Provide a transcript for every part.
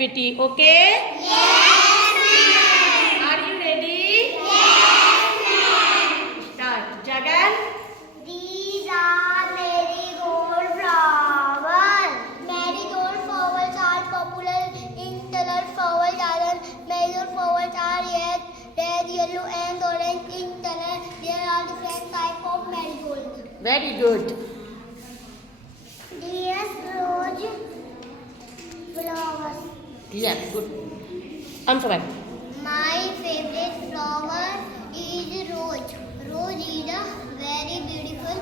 activity. Okay? Yes, ma'am. Are you ready? Yes, ma'am. Start. Jagan. These are marigold flowers. Marigold flowers are popular in color. Flowers are marigold flowers are red, yellow, and orange in color. There are different types of marigold. Very good. These rose flowers. Yeah, good. Answer that. My favorite flower is rose. Rose is a very beautiful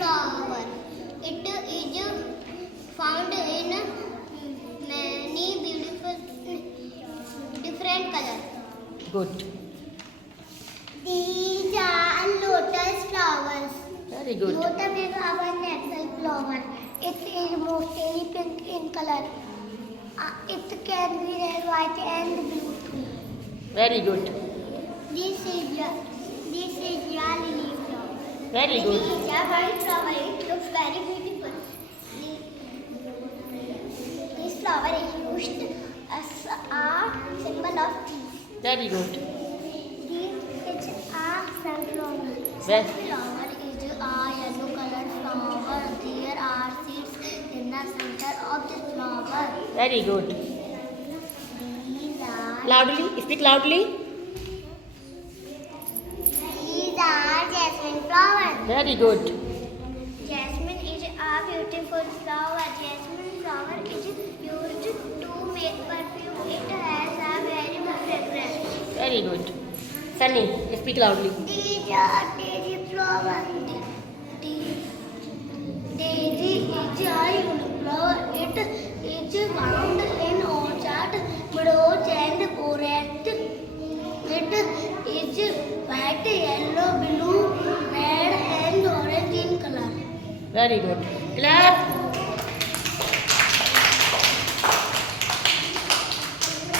flower. It is found in many beautiful different colors. Good. These are lotus flowers. Very good. Lotus is our natural flower. It is mostly pink in color. It can be red, white, and blue too. Very good. This is a lily flower. Very Lily good. is a white flower. It looks very beautiful. This flower is used as a symbol of peace. Very good. This is a sunflower. Well. Sunflower is a yellow colored flower. There are seeds in the center of the flower. Very good. These are Loudly. Speak loudly. jasmine flowers. Very good. Jasmine is a beautiful flower. Jasmine flower is used to make perfume. It has a very good fragrance. Very good. Sunny. Speak loudly. These are daisy flowers. Daisy is a unique flower. It is found in orchard, meadows, and forests. It is white, yellow, blue, red, and orange in color. Very good. Clap.